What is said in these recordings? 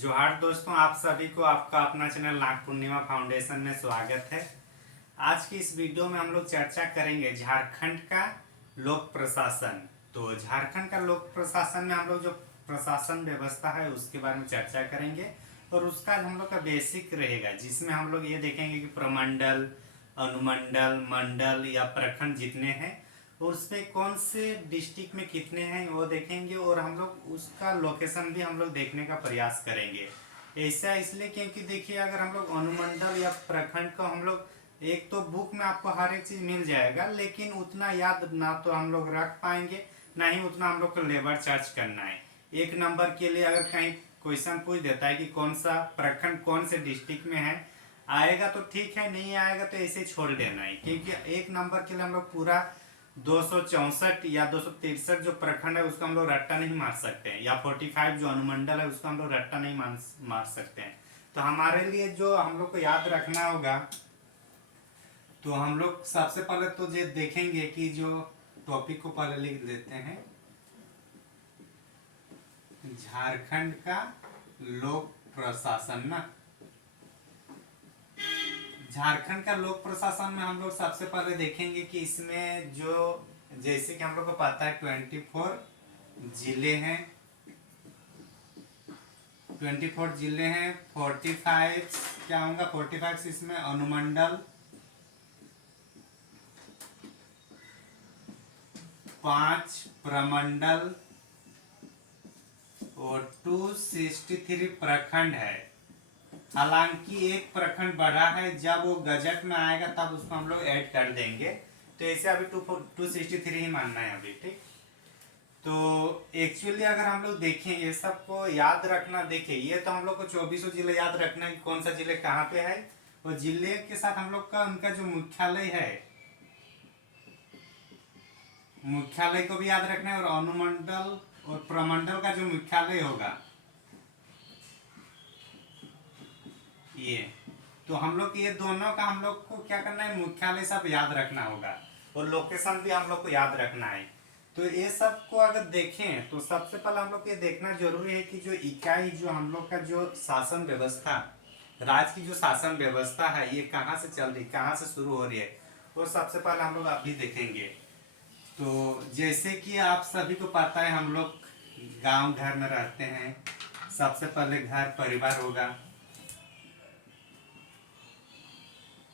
जोहार दोस्तों, आप सभी को आपका अपना चैनल नाग पूर्णिमा फाउंडेशन में स्वागत है। आज की इस वीडियो में हम लोग चर्चा करेंगे झारखंड का लोक प्रशासन। तो झारखंड का लोक प्रशासन में हम लोग जो प्रशासन व्यवस्था है उसके बारे में चर्चा करेंगे और उसका हम लोग का बेसिक रहेगा, जिसमें हम लोग ये देखेंगे कि प्रमंडल, अनुमंडल, मंडल या प्रखंड जितने हैं और उसमें कौन से डिस्ट्रिक्ट में कितने हैं वो देखेंगे और हम लोग उसका लोकेशन भी हम लोग देखने का प्रयास करेंगे। ऐसा इसलिए क्योंकि देखिए, अगर हम लोग अनुमंडल या प्रखंड को हम लोग एक तो बुक में आपको हर एक चीज़ मिल जाएगा, लेकिन उतना याद ना तो हम लोग रख पाएंगे, ना ही उतना हम लोग को लेबर चार्ज करना है। एक नंबर के लिए अगर कहीं क्वेश्चन पूछ देता है कि कौन सा प्रखंड कौन से डिस्ट्रिक्ट में है, आएगा तो ठीक है, नहीं आएगा तो ऐसे छोड़ देना है, क्योंकि एक नंबर के लिए हम लोग पूरा 264 या 263 जो प्रखंड है उसका हम लोग रट्टा नहीं मार सकते हैं, या 45 जो अनुमंडल है उसका हम लोग रट्टा नहीं मार सकते हैं। तो हमारे लिए जो हम लोग को याद रखना होगा, तो हम लोग सबसे पहले तो ये देखेंगे कि जो टॉपिक को पहले लिख देते हैं, झारखंड का लोक प्रशासन ना। झारखंड का लोक प्रशासन में हम लोग सबसे पहले देखेंगे कि इसमें जो, जैसे कि हम लोग को पता है 24 जिले हैं, 24 जिले हैं, 45 क्या होगा, 45 इसमें अनुमंडल, 5 प्रमंडल और 263 प्रखंड है। हालांकि एक प्रखंड बढ़ा है, जब वो गजट में आएगा तब उसको हम लोग ऐड कर देंगे, तो ऐसे अभी 263 ही मानना है अभी, ठीक। तो एक्चुअली अगर हम लोग देखें ये सबको याद रखना, देखिए ये तो हम लोग को 24 जिले याद रखना है कि कौन सा जिले कहाँ पे है, और जिले के साथ हम लोग का उनका जो मुख्यालय है, मुख्यालय को भी याद रखना है, और अनुमंडल और प्रमंडल का जो मुख्यालय होगा ये, तो हम लोग ये दोनों का हम लोग को क्या करना है, मुख्यालय सब याद रखना होगा और लोकेशन भी हम लोग को याद रखना है। तो ये सब को अगर देखें तो सबसे पहले हम लोग को ये देखना जरूरी है कि जो इकाई, जो हम लोग का जो शासन व्यवस्था, राज्य की जो शासन व्यवस्था है ये कहाँ से चल रही, कहाँ से शुरू हो रही है, वो सबसे पहले हम लोग अभी देखेंगे। तो जैसे कि आप सभी को पता है, हम लोग गांव घर में रहते हैं। सबसे पहले घर परिवार होगा,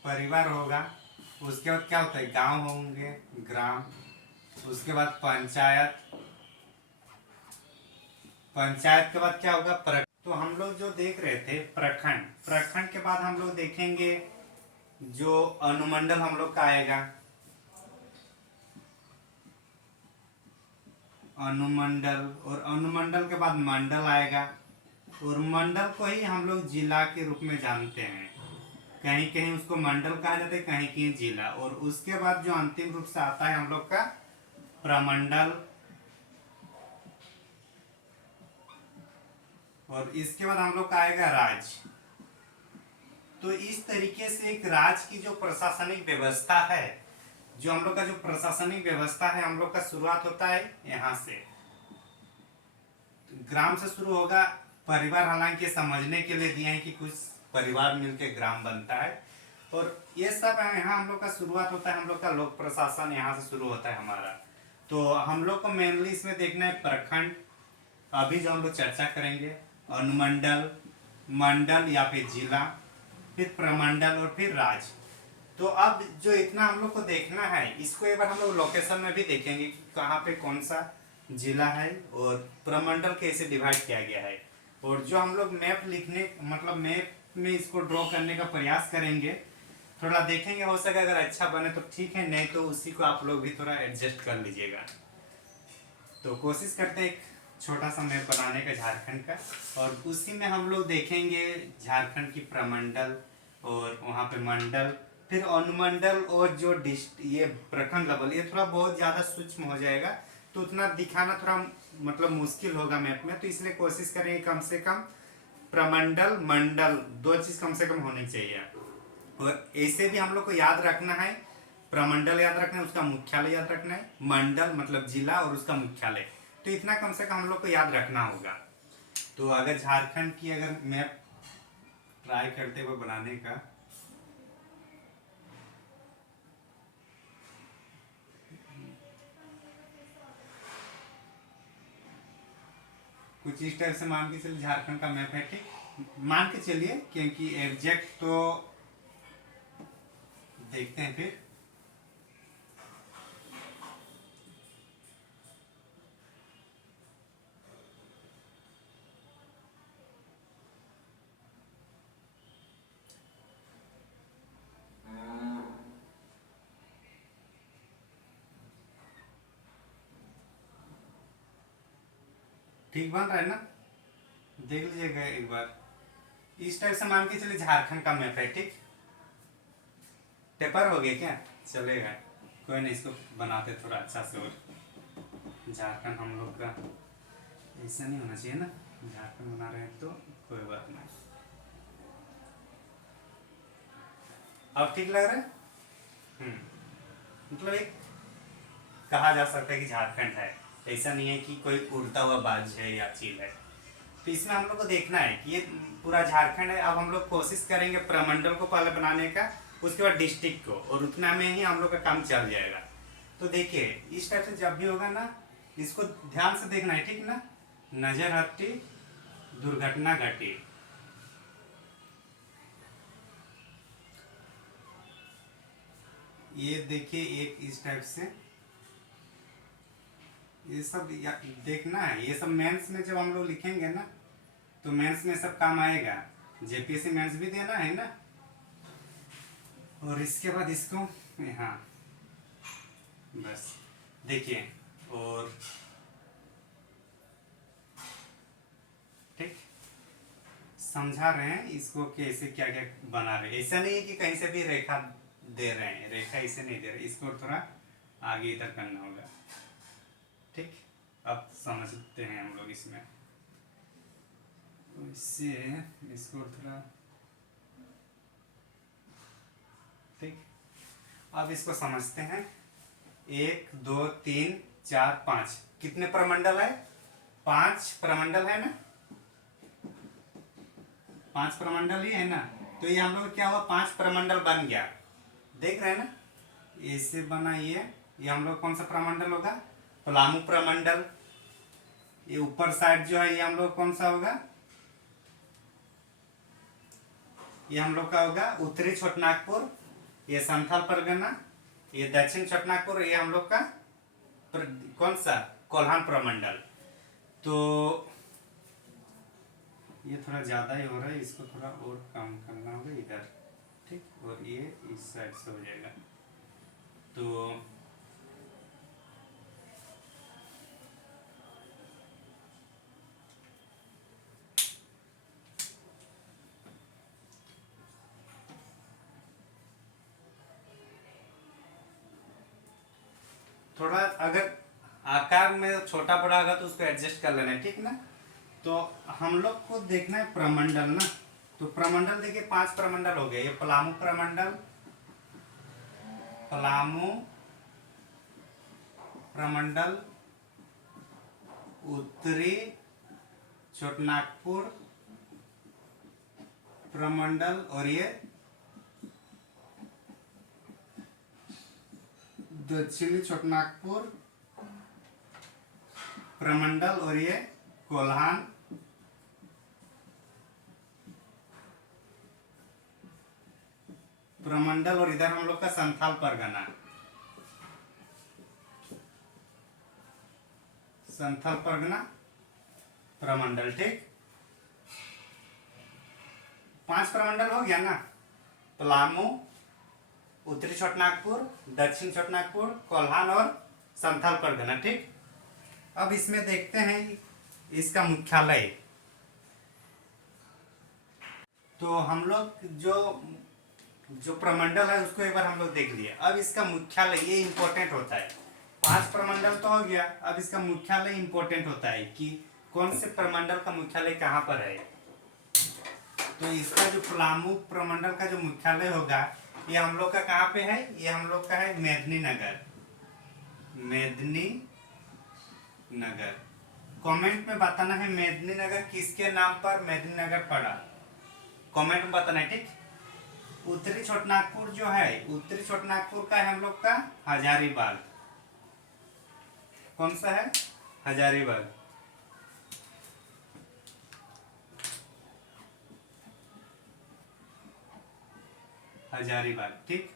परिवार होगा, उसके बाद क्या होता है, गांव होंगे, ग्राम, उसके बाद पंचायत, पंचायत के बाद क्या होगा, तो हम लोग जो देख रहे थे प्रखंड, प्रखंड के बाद हम लोग देखेंगे जो अनुमंडल हम लोग का आएगा, अनुमंडल, और अनुमंडल के बाद मंडल आएगा, और मंडल को ही हम लोग जिला के रूप में जानते हैं। कहीं कहीं उसको मंडल कहा जाता है, कहीं कहीं जिला। और उसके बाद जो अंतिम रूप से आता है हम लोग का प्रमंडल, और इसके बाद हम लोग का आएगा राज्य। तो इस तरीके से एक राज्य की जो प्रशासनिक व्यवस्था है, जो हम लोग का जो प्रशासनिक व्यवस्था है, हम लोग का शुरुआत होता है यहाँ से, ग्राम से शुरू होगा। परिवार हालांकि समझने के लिए दिए हैं कि कुछ परिवार मिलकर ग्राम बनता है, और ये सब यहाँ हम लोग का शुरुआत होता है, हम लोग का लोक प्रशासन यहाँ से शुरू होता है हमारा। तो हम लोग को मेनली इसमें देखना है प्रखंड, अभी जो हम लोग चर्चा करेंगे, अनुमंडल, मंडल या फिर जिला, फिर प्रमंडल और फिर राज्य। तो अब जो इतना हम लोग को देखना है, इसको एक बार हम लोग लोकेशन में भी देखेंगे कि कहाँ पे कौन सा जिला है और प्रमंडल कैसे डिवाइड किया गया है। और जो हम लोग मैप लिखने, मतलब मैप में इसको ड्रॉ करने का प्रयास करेंगे, थोड़ा देखेंगे, हो सके अगर अच्छा बने तो ठीक है, नहीं तो उसी को आप लोग भी थोड़ा एडजस्ट कर लीजिएगा। तो कोशिश करते हैं एक छोटा सा मैप बनाने का झारखंड का, और उसी में हम लोग देखेंगे झारखंड की प्रमंडल और वहाँ पे मंडल, फिर अनुमंडल, और जो ये प्रखंड लेवल, ये थोड़ा बहुत ज़्यादा सूक्ष्म हो जाएगा, तो उतना दिखाना थोड़ा मतलब मुश्किल होगा मैप में। तो इसलिए कोशिश करेंगे कम से कम प्रमंडल मंडल दो चीज़ कम से कम होनी चाहिए। और ऐसे भी हम लोग को याद रखना है, प्रमंडल याद रखना है, उसका मुख्यालय याद रखना है, मंडल मतलब जिला और उसका मुख्यालय, तो इतना कम से कम हम लोग को याद रखना होगा। तो अगर झारखंड की अगर मैप ट्राई करते हुए बनाने का, कुछ इस टाइप से मान के चलिए झारखंड का मैप है, ठीक मान के चलिए, क्योंकि एग्जैक्ट तो देखते हैं फिर। ठीक बन रहा है ना, देख लीजिएगा एक बार। इस टाइप से मान के चलिए झारखंड का मैप है, ठीक। पेपर हो गया क्या, चलेगा, कोई नहीं, इसको बनाते थोड़ा अच्छा से। और झारखंड हम लोग का ऐसा नहीं होना चाहिए ना, झारखंड बना रहे हैं तो कोई बात नहीं। अब ठीक लग रहा है। मतलब एक कहा जा सकता है कि झारखंड है, ऐसा नहीं है कि कोई उड़ता हुआ बाज है या चील है। तो इसमें हम लोग को देखना है कि ये पूरा झारखंड है। अब हम लोग कोशिश करेंगे प्रमंडल को पहले बनाने का, उसके बाद डिस्ट्रिक्ट को, और उतना में ही हम लोग का काम चल जाएगा। तो देखिए इस टाइप से जब भी होगा ना, इसको ध्यान से देखना है, ठीक ना। नजर हटी, दुर्घटना घटी। ये देखिए एक इस टाइप से, ये सब देखना है। ये सब मेंस में जब हम लोग लिखेंगे ना, तो मेंस में सब काम आएगा। जेपीएससी मेंस भी देना है ना। और इसके बाद इसको हाँ बस देखिए, और ठीक समझा रहे हैं इसको कैसे क्या क्या बना रहे हैं। ऐसा नहीं है कि कहीं से भी रेखा दे रहे हैं, रेखा इसे नहीं दे रहे, इसको थोड़ा आगे इधर करना होगा, ठीक। अब समझते हैं हम लोग इसमें, तो इससे इसको थोड़ा ठीक। अब इसको समझते हैं। 1 2 3 4 5 कितने प्रमंडल है, 5 प्रमंडल है ना, 5 प्रमंडल ही है ना। तो ये हम लोग क्या हुआ, 5 प्रमंडल बन गया, देख रहे हैं ना। ऐसे बना ये हम लोग कौन सा प्रमंडल होगा, पलामू प्रमंडल। ये ऊपर साइड जो है ये हम लोग कौन सा होगा, ये हम लोग का होगा उत्तरी छोटनागपुर। ये संथाल परगना, ये दक्षिण छोटनागपुर, ये हम लोग का कौन सा, कोल्हान प्रमंडल। तो ये थोड़ा ज़्यादा ही हो रहा है, इसको थोड़ा और कम करना होगा इधर, ठीक। और ये इस साइड से हो जाएगा। तो थोड़ा अगर आकार में छोटा बड़ा होगा तो उसको एडजस्ट कर लेना है, ठीक ना। तो हम लोग को देखना है प्रमंडल ना। तो प्रमंडल देखिए 5 प्रमंडल हो गए। ये पलामू प्रमंडल, पलामू प्रमंडल, उत्तरी छोटनागपुर प्रमंडल, और ये दक्षिणी छोटनागपुर प्रमंडल, और ये कोल्हान प्रमंडल, और इधर हम लोग का संथाल परगना, संथाल परगना प्रमंडल, ठीक। 5 प्रमंडल हो गया ना, पलामू, उत्तरी छोटनागपुर, दक्षिण छोटनागपुर, कोल्हान और संथाल परगना, ठीक। अब इसमें देखते हैं इसका मुख्यालय। तो हम लोग जो जो प्रमंडल है उसको एक बार हम लोग देख लिए। अब इसका मुख्यालय ये इंपॉर्टेंट होता है। 5 प्रमंडल तो हो गया, अब इसका मुख्यालय इंपॉर्टेंट होता है कि कौन से प्रमंडल का मुख्यालय कहाँ पर है। तो इसका जो पलामू प्रमंडल का जो मुख्यालय होगा, ये हम लोग का कहाँ पे है, ये हम लोग का है मेदिनी नगर, मेदिनी नगर। कमेंट में बताना है मेदिनीनगर किसके नाम पर मेदिनीनगर पड़ा, कमेंट में बताना है, ठीक। उत्तरी छोटानागपुर जो है, उत्तरी छोटानागपुर का है हम लोग का हजारीबाग। कौन सा है? हजारीबाग। हजारीबाग, ठीक।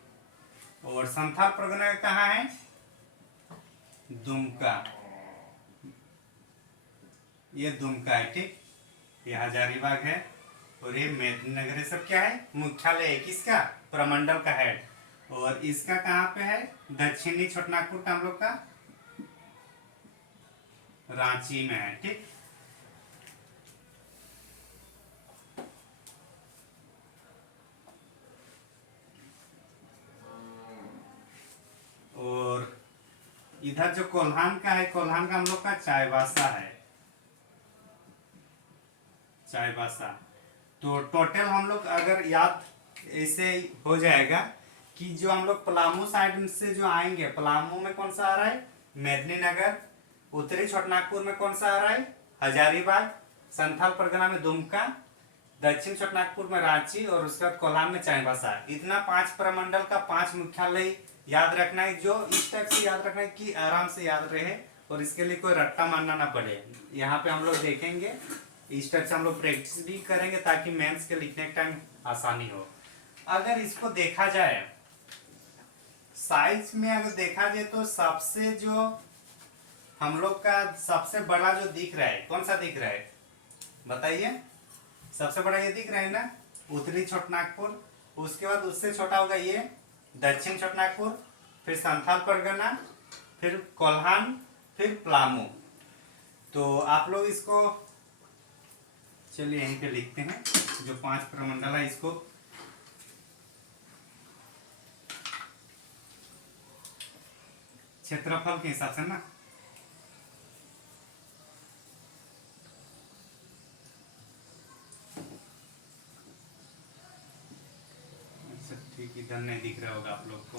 और संथाल परगना कहाँ है? दुमका। ये दुमका है, ठीक। ये हजारीबाग है और ये मेदिनीनगर है। सब क्या है? मुख्यालय है किसका? प्रमंडल का हेड। और इसका कहाँ पे है? दक्षिणी छोटानागपुर का हम लोग का रांची में है, ठीक। और इधर जो कोल्हान का है, कोल्हान का हम लोग का चाईबासा है, चाईबासा। तो टोटल हम लोग अगर याद ऐसे हो जाएगा कि जो हम लोग पलामू साइड से जो आएंगे, पलामू में कौन सा आ रहा है? मेदिनीनगर। उत्तरी छोटानागपुर में कौन सा आ रहा है? हजारीबाग। संथाल परगना में दुमका। दक्षिण छोटानागपुर में रांची और उसके बाद कोल्हान में चाईबासा। इतना 5 प्रमंडल का 5 मुख्यालय याद रखना है, जो इस टाइप से याद रखना है कि आराम से याद रहे और इसके लिए कोई रट्टा मारना ना पड़े। यहाँ पे हम लोग देखेंगे, इस टाइप से हम लोग प्रैक्टिस भी करेंगे ताकि मेंस के लिखने के टाइम आसानी हो। अगर इसको देखा जाए साइज में, अगर देखा जाए तो सबसे जो हम लोग का सबसे बड़ा जो दिख रहा है, कौन सा दिख रहा है बताइए? सबसे बड़ा ये दिख रहा है ना, उत्तरी छोटानागपुर। उसके बाद उससे छोटा होगा ये दक्षिण छोटानागपुर, फिर संथाल परगना, फिर कोल्हान, फिर पलामू। तो आप लोग इसको चलिए यहीं पे लिखते हैं, जो 5 प्रमंडल है इसको क्षेत्रफल के हिसाब से ना। अच्छा ठीक, इधर नहीं दिख रहा होगा आप लोग को।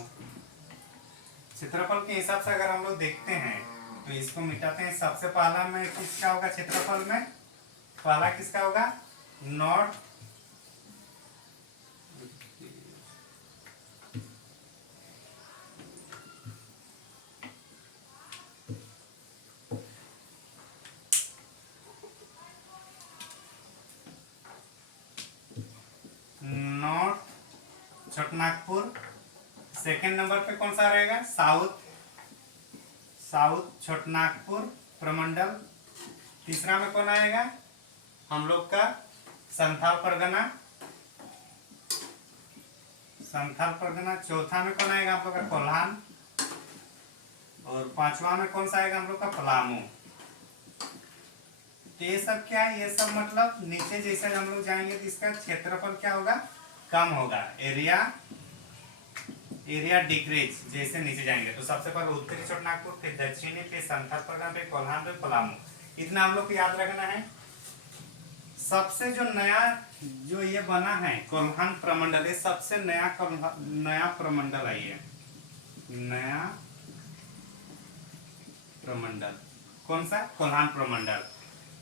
क्षेत्रफल के हिसाब से अगर हम लोग देखते हैं तो इसको मिटाते हैं। सबसे पहला में किसका होगा? क्षेत्रफल में पहला किसका होगा? North north Chotanagpur. Second number पे कौन सा रहेगा? साउथ, साउथ छोटानागपुर प्रमंडल। तीसरा में कौन आएगा? हम लोग का संथाल परगना, संथाल परगना। चौथा में कौन आएगा? हम लोग का कोल्हान। और पांचवा में कौन सा आएगा? हम लोग का पलामू। तो ये सब क्या है? ये सब मतलब नीचे जैसे हम लोग जाएंगे तो इसका क्षेत्रफल क्या होगा? कम होगा। एरिया, एरिया डिक्रीज जैसे नीचे जाएंगे। तो सबसे पहले उत्तरी छोटानागपुर, फिर दक्षिणी, फिर संथाल परगना, फिर कोल्हान, फिर पलामू। इतना हम लोग को याद रखना है। सबसे जो नया जो ये बना है कोल्हान प्रमंडल, ये सबसे नया प्रमंडल है ये, नया प्रमंडल। कौन सा? कोल्हान प्रमंडल।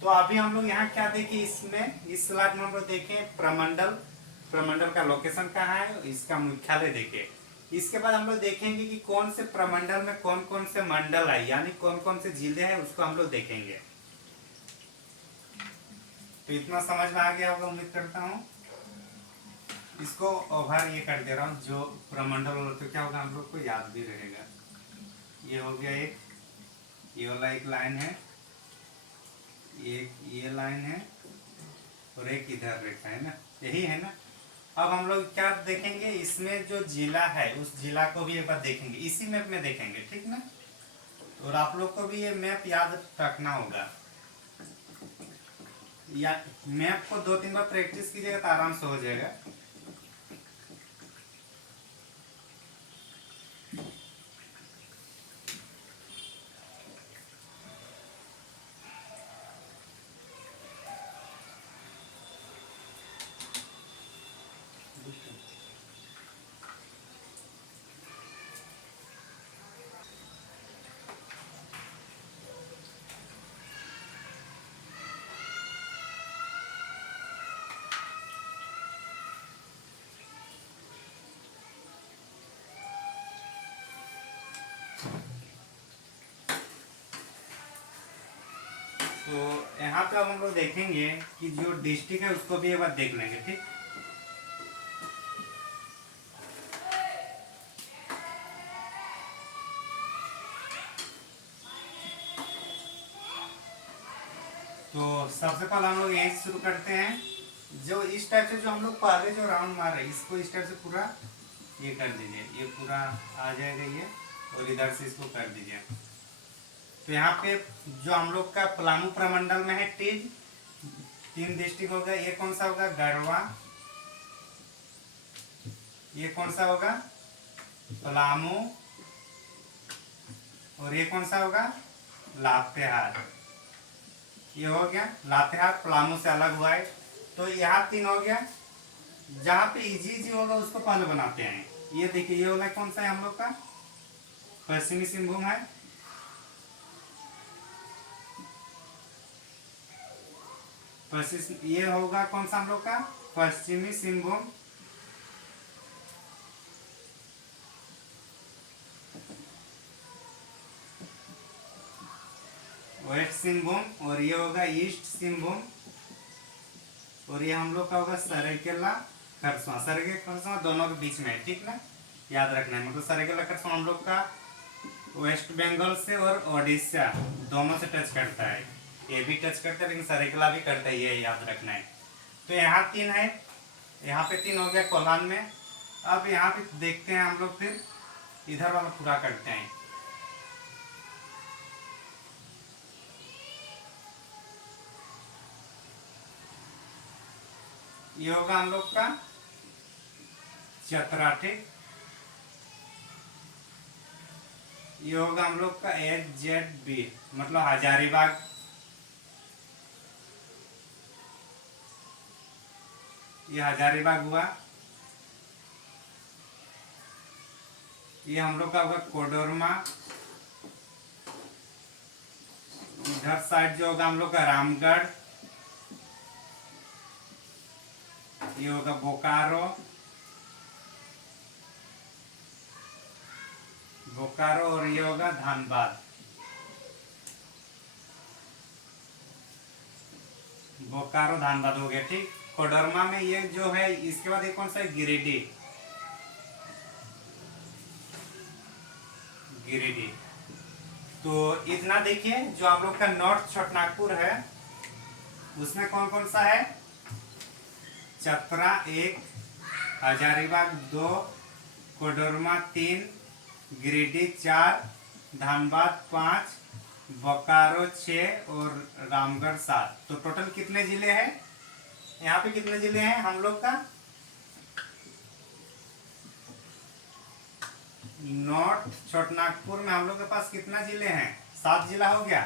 तो अभी हम लोग यहाँ क्या देखें, इसमें इस स्लाइड में हम लोग देखें प्रमंडल, प्रमंडल का लोकेशन कहाँ है, इसका मुख्यालय देखें। इसके बाद हम लोग देखेंगे कि कौन से प्रमंडल में कौन कौन से मंडल है, यानी कौन कौन से जिले हैं, उसको हम लोग देखेंगे। तो इतना समझ में आ गया होगा उम्मीद करता हूँ। इसको ओवर ये कर दे रहा हूँ, जो प्रमंडल तो क्या होगा हम लोग को याद भी रहेगा। ये हो गया एक, ये वाला एक लाइन है, एक ये लाइन है और एक इधर रेखा है ना, यही है ना। अब हम लोग क्या देखेंगे, इसमें जो जिला है उस जिला को भी एक बार देखेंगे, इसी मैप में देखेंगे, ठीक ना। और आप लोग को भी ये मैप याद रखना होगा, या मैप को 2-3 बार प्रैक्टिस कीजिएगा तो आराम से हो जाएगा। तो यहाँ पे अब हम लोग देखेंगे कि जो डिस्ट्रिक्ट है उसको भी एक बार देख लेंगे, ठीक। तो सबसे पहले हम लोग यहीं से शुरू करते हैं। जो इस टाइप से जो हम लोग पहले जो राउंड मारे इसको इस टाइप से पूरा ये कर दीजिए, ये पूरा आ जाएगा ये, और इधर से इसको कर दीजिए। तो यहाँ पे जो हम लोग का पलामू प्रमंडल में है टीज, 3 डिस्ट्रिक्ट होगा। ये कौन सा होगा? गढ़वा। ये कौन सा होगा? पलामू। और ये कौन सा होगा? लातेहार। ये हो गया लातेहार, पलामू से अलग हुआ है। तो यहाँ 3 हो गया। जहाँ पे इजी इजी होगा उसको पहले बनाते हैं। ये देखिए, ये वाला कौन सा है हम लोग का? पश्चिमी सिंहभूम है। ये होगा कौन सा हम लोग का? पश्चिमी सिंहभूम। वेस्ट सिंहभूम। और ये होगा ईस्ट सिंहभूम। और ये हम लोग का होगा सरायकेला खरसावां। सरायकेला खरसावां दोनों के बीच में है, ठीक ना, याद रखना है। मतलब सरायकेला खरसावां हम लोग का वेस्ट बंगाल से और ओडिशा दोनों से टच करता है। ये भी टच करता है लेकिन सरायकेला भी करता है, ये याद रखना है। तो यहाँ 3 है, यहाँ पे 3 हो गया कोलान में। अब यहाँ पे देखते हैं हम लोग, फिर इधर वाला पूरा करते हैं। ये होगा हम लोग का चतरा, ठीक। ये होगा हम लोग का HZB, मतलब हजारीबाग। ये हजारीबाग हुआ। ये हम लोग का होगा कोडरमा। इधर साइड जो होगा हम लोग का रामगढ़। ये होगा बोकारो। और ये होगा धनबाद। बोकारो धनबाद हो गया, ठीक। कोडरमा में ये जो है, इसके बाद ये कौन सा है? गिरिडीह। तो इतना देखिए। जो हम लोग का नॉर्थ छोटानागपुर है उसमें कौन कौन सा है? चतरा 1, हजारीबाग 2, कोडरमा 3, गिरिडीह 4, धनबाद 5, बोकारो 6 और रामगढ़ 7। तो टोटल कितने जिले हैं? यहाँ पे कितने जिले हैं हम लोग का? नॉर्थ छोटानागपुर में हम लोग के पास कितना जिले हैं? 7 जिला हो गया।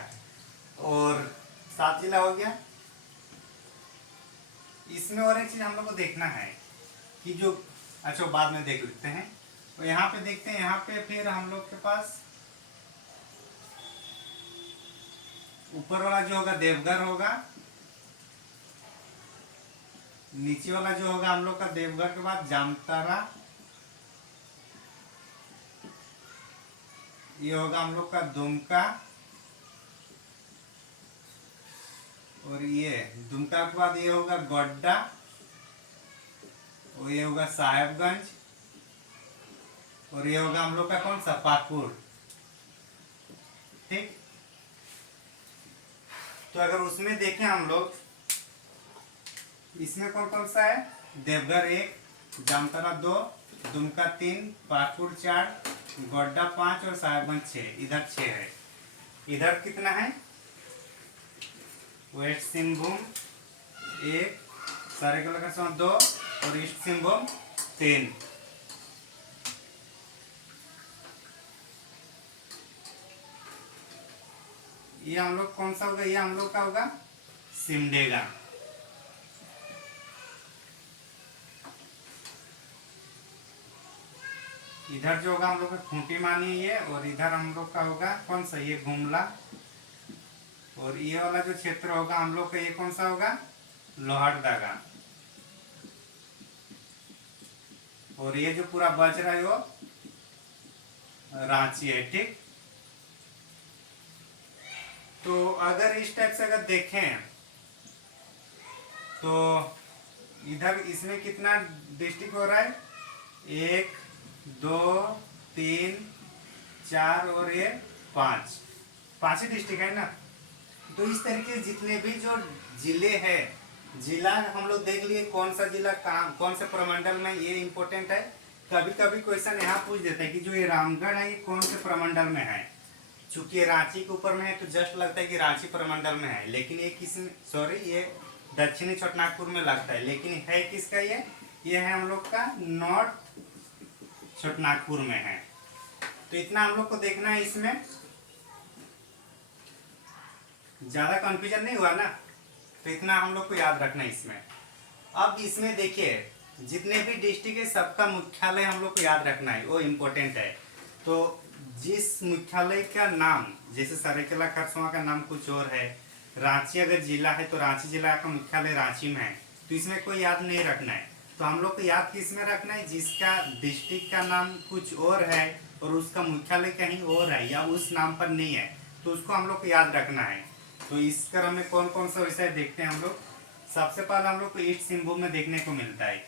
और 7 जिला हो गया। इसमें और एक चीज हम लोग को देखना है कि जो, अच्छा बाद में देख लेते हैं। तो यहाँ पे देखते हैं, यहाँ पे फिर हम लोग के पास ऊपर वाला जो होगा देवघर होगा। नीचे वाला जो होगा हम लोग का देवघर के बाद जामताड़ा। ये होगा हम लोग का दुमका। और ये दुमका के बाद ये होगा गोड्डा। और ये होगा साहेबगंज। और ये होगा हम लोग का कौन सा? पाकुड़, ठीक। तो अगर उसमें देखें हम लोग, इसमें कौन कौन सा है? देवघर 1, जामताड़ा 2, दुमका 3, पाकुड़ 4, गोड्डा 5 और साहेबगंज 6। इधर 6 है। इधर कितना है? वेस्ट सिंहभूम 1, सरायकेला खरसावां 2 और ईस्ट सिंहभूम 3। ये हम लोग कौन सा होगा? ये हम लोग का होगा सिमडेगा। इधर जो होगा हम लोग का खूंटी मानी है। और इधर हम लोग का होगा कौन सा? ये गुमला। और ये वाला जो क्षेत्र होगा हम लोग का, ये कौन सा होगा? लोहरदगा। और ये जो पूरा बच रहा है वो रांची है, ठीक। तो अगर इस टाइप से अगर देखें तो इधर इसमें कितना डिस्ट्रिक्ट हो रहा है, 1 2 3 4 और ये 5, 5 ही डिस्ट्रिक्ट है ना। तो इस तरीके जितने भी जो जिले हैं, जिला हम लोग देख लिए कौन सा जिला कहाँ कौन से प्रमंडल में, ये इंपॉर्टेंट है। कभी कभी क्वेश्चन यहाँ पूछ देता है कि जो ये रामगढ़ है ये कौन से प्रमंडल में है। चूंकि ये रांची के ऊपर में है तो जस्ट लगता है कि रांची प्रमंडल में है, लेकिन ये किस सॉरी ये दक्षिणी छोटानागपुर में लगता है, लेकिन है किसका ये है हम लोग का नॉर्थ छोटानागपुर में है। तो इतना हम लोग को देखना है, इसमें ज्यादा कंफ्यूजन नहीं हुआ ना, तो इतना हम लोग को याद रखना है इसमें। अब इसमें देखिए जितने भी डिस्ट्रिक्ट है सबका मुख्यालय हम लोग को याद रखना है, वो इम्पोर्टेंट है। तो जिस मुख्यालय का नाम, जैसे सरायकेला खरसावां का नाम कुछ और है, रांची अगर जिला है तो रांची जिला का मुख्यालय रांची में है, तो इसमें कोई याद नहीं रखना है। तो हम लोग को याद किस में रखना है, जिसका डिस्ट्रिक्ट का नाम कुछ और है और उसका मुख्यालय कहीं और है या उस नाम पर नहीं है, तो उसको हम लोग को याद रखना है। तो इस क्रम में कौन कौन सा विषय देखते हैं हम लोग। सबसे पहले हम लोग को ईस्ट सिंहभूम में देखने को मिलता है।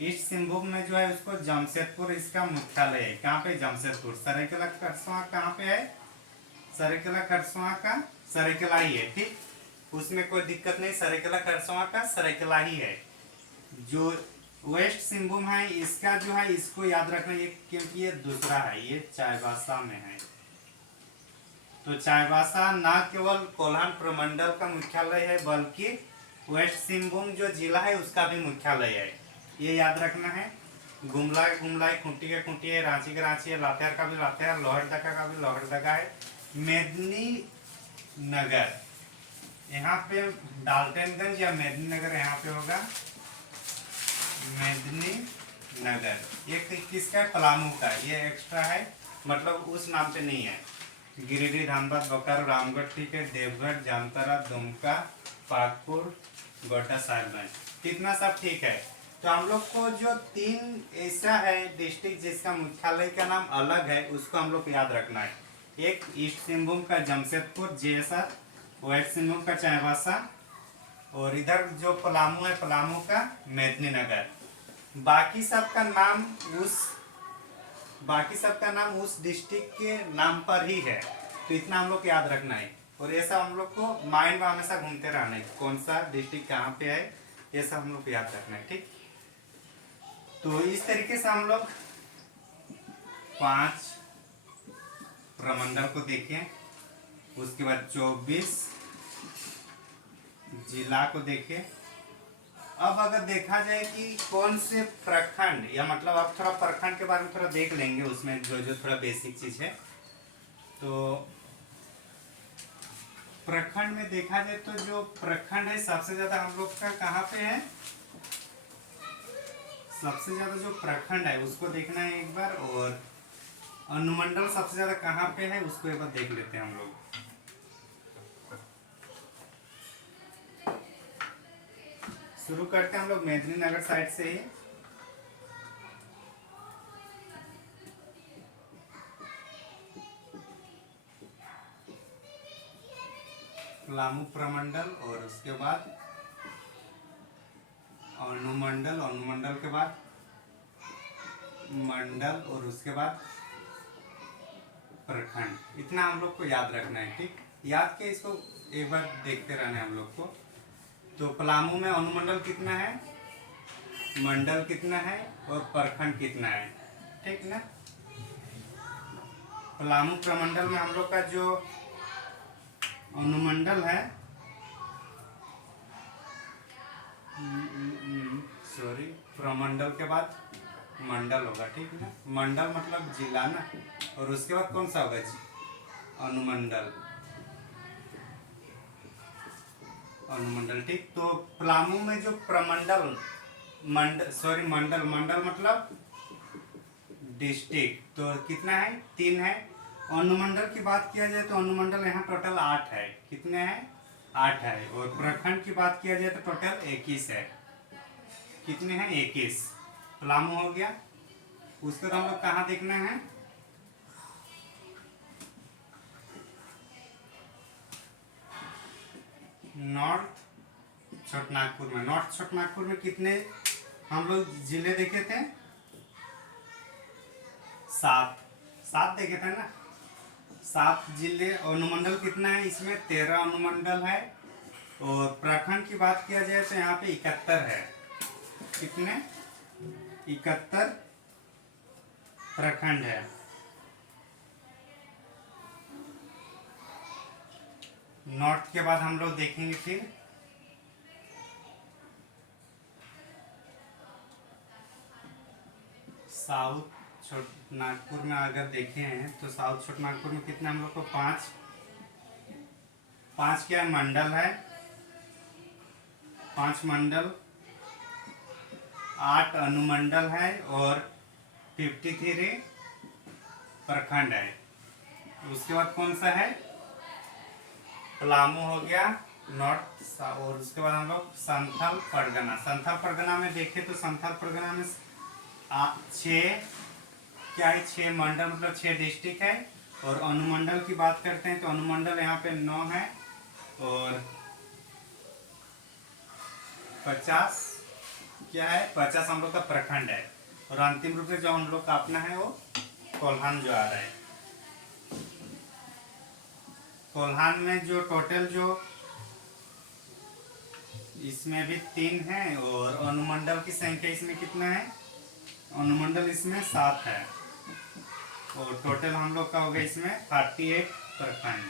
ईस्ट सिंहभूम में जो है उसको जमशेदपुर इसका मुख्यालय है। कहाँ पे, जमशेदपुर। सरायकेला खरसावां कहाँ पे है, सरायकेला खरसावां का सरायकेला ही है, ठीक, उसमें कोई दिक्कत नहीं, सरायकेला खरसावां का सरायकेला ही है। जो वेस्ट सिंहभूम है इसका जो है इसको याद रखना है, क्योंकि ये दूसरा है, ये चाईबासा में है। तो चाईबासा ना केवल कोल्हान प्रमंडल का मुख्यालय है बल्कि वेस्ट सिंहभूम जो जिला है उसका भी मुख्यालय है, ये याद रखना है। गुमला का गुमला है, खूंटी का खूंटी है, रांची का रांची है, लातेहार का भी लातेहार, लोहरदगा का भी लोहरदगा है। मेदिनीनगर यहाँ पे डाल्टनगंज या मेदिनीनगर यहाँ पे होगा, मेदिनीनगर। ये किसका है, पलामू का, ये एक्स्ट्रा है, मतलब उस नाम पे नहीं है। गिरिडीह, धनबाद, बोकारो, रामगढ़, ठीक है, देवघर, जामताड़ा, दुमका, पाकुड़, गोड्डा, साहिबगंज, कितना सब ठीक है। तो हम लोग को जो 3 ऐसा है डिस्ट्रिक्ट जिसका मुख्यालय का नाम अलग है उसको हम लोग को याद रखना है। एक ईस्ट सिंहभूम का जमशेदपुर जेएसआर, वेस्ट सिंहभूम का चाईबासा, और इधर जो पलामू है पलामू का मेदिनीनगर। बाकी सबका नाम उस डिस्ट्रिक्ट के नाम पर ही है, तो इतना हम लोग को याद रखना है। और ये सब हम लोग को माइंड में हमेशा घूमते रहना है, कौन सा डिस्ट्रिक्ट कहाँ पे है, ये सब हम लोग को याद रखना है, ठीक। तो इस तरीके से हम लोग 5 प्रमंडल को देखें, उसके बाद 24 जिला को देखें। अब अगर देखा जाए कि कौन से प्रखंड, या मतलब आप थोड़ा प्रखंड के बारे में थोड़ा देख लेंगे, उसमें जो जो थोड़ा बेसिक चीज है। तो प्रखंड में देखा जाए तो जो प्रखंड है सबसे ज्यादा हम लोग का कहाँ पे है, सबसे ज्यादा जो प्रखंड है उसको देखना है एक बार, और अनुमंडल सबसे ज्यादा कहाँ पे है उसको एक बार देख लेते हैं हम लोग। शुरू करते हैं हम लोग मेदिनीनगर साइड से ही। पलामू प्रमंडल और उसके बाद अनुमंडल, अनुमंडल के बाद मंडल और उसके बाद प्रखंड। इतना हम लोग को याद रखना है, ठीक। याद के इसको एक बार देखते रहना है हम लोग को। तो पलामू में अनुमंडल कितना है, मंडल कितना है और प्रखंड कितना है, ठीक ना। पलामू प्रमंडल में हम लोग का जो अनुमंडल है, सॉरी, प्रमंडल के बाद मंडल होगा, ठीक ना। मंडल मतलब जिला ना, और उसके बाद कौन सा होगा, अनुमंडल, अनुमंडल, ठीक। तो पलामू में जो प्रमंडल, मंडल, मंडल मतलब डिस्ट्रिक्ट, तो कितना है, 3 है। अनुमंडल की बात किया जाए तो अनुमंडल यहाँ टोटल 8 है, कितने हैं, 8 है। और प्रखंड की बात किया जाए तो टोटल 21 है, कितने हैं, 21। पलामू हो गया। उसके बाद हम लोग कहाँ देखना है, नॉर्थ छोटनागपुर में, नॉर्थ छोटनागपुर में कितने हम लोग जिले देखे थे? 7 7 देखे थे ना। 7 जिले। अनुमंडल कितना है इसमें? 13 अनुमंडल है। और प्रखंड की बात किया जाए तो यहाँ पे 71 है। कितने? 71 प्रखंड है। नॉर्थ के बाद हम लोग देखेंगे फिर साउथ छोटनागपुर में। अगर देखे हैं तो साउथ छोटनागपुर में कितने हम लोग को? 5 क्या मंडल है? 5 मंडल, 8 अनुमंडल है और 53 प्रखंड है। उसके बाद कौन सा है? पलामू हो गया नॉर्थ। और उसके बाद हम लोग संथाल परगना। संथाल परगना में देखें तो संथाल परगना में 6 क्या है? 6 मंडल, मतलब 6 डिस्ट्रिक्ट है। और अनुमंडल की बात करते हैं तो अनुमंडल यहाँ पे 9 है। और 50 क्या है? 50 हम लोग का प्रखंड है। और अंतिम रूप से जो हम लोग का अपना है वो कोल्हान जो आ रहा है। कोल्हान में जो टोटल जो इसमें भी 3 है। और अनुमंडल की संख्या इसमें कितना है? अनुमंडल इसमें 7 है। और टोटल हम लोग का हो गया इसमें 38 प्रखंड।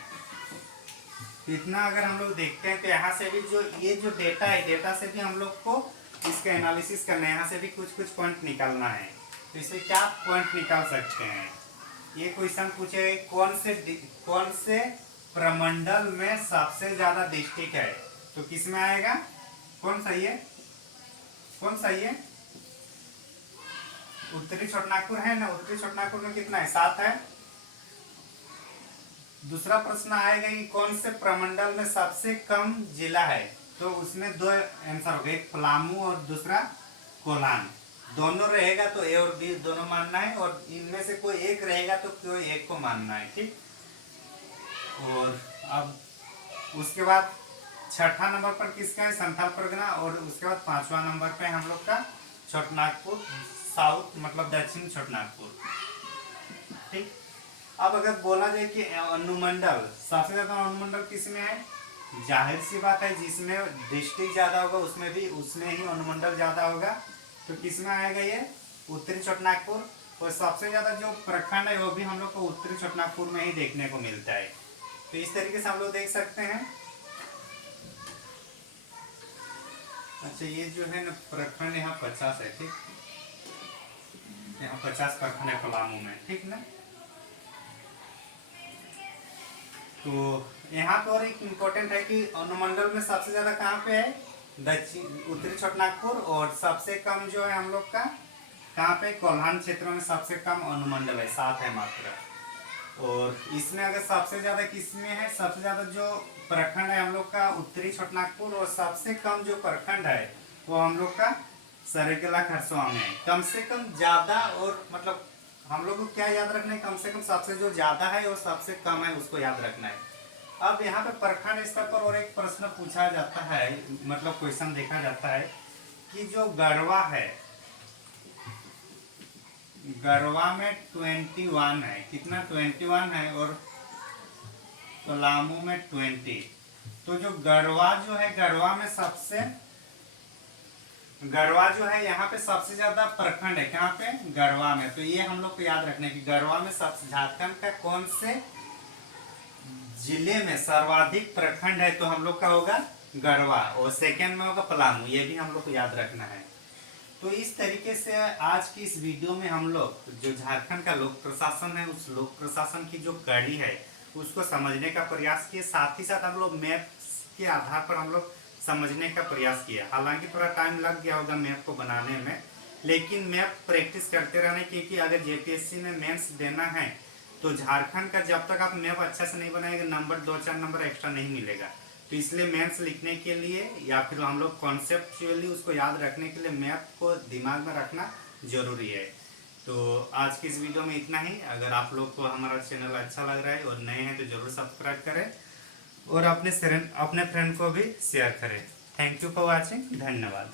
इतना अगर हम लोग देखते हैं तो यहाँ से भी जो ये जो डेटा है, डेटा से भी हम लोग को इसका एनालिसिस करना है। यहाँ से भी कुछ कुछ पॉइंट निकालना है। तो इसमें क्या पॉइंट निकाल सकते हैं? ये क्वेश्चन पूछे कौन से प्रमंडल में सबसे ज्यादा डिस्ट्रिक्ट है? तो किस में आएगा? कौन सही है? कौन सही है? उत्तरी छोटनागपुर है ना। उत्तरी छोटनागपुर में कितना है? 7 है। दूसरा प्रश्न आएगा कि कौन से प्रमंडल में सबसे कम जिला है? तो उसमें 2 आंसर हो गए, एक पलामू और दूसरा कोल्हान। दोनों रहेगा तो ए और बी दोनों मानना है। और इनमें से कोई एक रहेगा तो कोई एक को मानना है। ठीक। और अब उसके बाद छठा नंबर पर किसका है? संथाल परगना। और उसके बाद 5वां नंबर पे हम लोग का छोटनागपुर साउथ, मतलब दक्षिण छोटनागपुर। ठीक। अब अगर बोला जाए कि अनुमंडल, सबसे ज्यादा अनुमंडल किसमें है? जाहिर सी बात है, जिसमें डिस्ट्रिक्ट ज्यादा होगा उसमें ही अनुमंडल ज्यादा होगा। तो किसमें आएगा ये? उत्तरी छोटनागपुर। और सबसे ज्यादा जो प्रखंड है वो भी हम लोग को उत्तरी छोटनागपुर में ही देखने को मिलता है। तो इस तरीके से हम लोग देख सकते हैं। अच्छा, ये जो है ना प्रखंड यहाँ 50 है। ठीक, यहाँ 50 प्रखंड है पलामू में। ठीक ना। तो यहाँ तो और एक इम्पोर्टेंट है कि अनुमंडल में सबसे ज्यादा कहाँ पे है? उत्तरी छोटनागपुर। और सबसे कम जो है हम लोग का कहाँ पे? कोल्हान क्षेत्र में सबसे कम अनुमंडल है, 7 है मात्र। और इसमें अगर सबसे ज्यादा किसमें है? सबसे ज्यादा जो प्रखंड है हम लोग का उत्तरी छोटनागपुर। और सबसे कम जो प्रखंड है वो हम लोग का सरायकेला खरसावां में है। कम से कम ज्यादा, और मतलब हम लोग को क्या याद रखना है? कम से कम सबसे जो ज्यादा है और सबसे कम है उसको याद रखना है। अब यहाँ पे प्रखंड स्तर पर और एक प्रश्न पूछा जाता है, मतलब क्वेश्चन देखा जाता है कि जो गढ़वा है, गढ़वा में 21 है। कितना? 21 है। और पलामू में 20। तो जो गढ़वा जो है, गढ़वा जो है यहाँ पे सबसे ज्यादा प्रखंड है। कहाँ पे? गढ़वा में। तो ये हम लोग को याद रखना है कि गढ़वा में सबसे, झारखंड का कौन से जिले में सर्वाधिक प्रखंड है? तो हम लोग का होगा गढ़वा। और सेकेंड में होगा पलामू। ये भी हम लोग को याद रखना है। तो इस तरीके से आज की इस वीडियो में हम लोग जो झारखंड का लोक प्रशासन है, उस लोक प्रशासन की जो कड़ी है उसको समझने का प्रयास किए। साथ ही साथ हम लोग मैप के आधार पर हम लोग समझने का प्रयास किया। हालांकि थोड़ा टाइम लग गया होगा मैप को बनाने में, लेकिन मैप प्रैक्टिस करते रहने, क्योंकि अगर जेपीएससी में मेंस देना है तो झारखंड का जब तक आप मैप अच्छा से नहीं बनाएंगे, नंबर 2-4 नंबर एक्स्ट्रा नहीं मिलेगा। तो इसलिए मेंस लिखने के लिए या फिर हम लोग कॉन्सेप्चुअली उसको याद रखने के लिए मैप को दिमाग में रखना जरूरी है। तो आज की इस वीडियो में इतना ही। अगर आप लोग को हमारा चैनल अच्छा लग रहा है और नए हैं तो जरूर सब्सक्राइब करें। और अपने फ्रेंड को भी शेयर करें। Thank you for watching. धन्यवाद।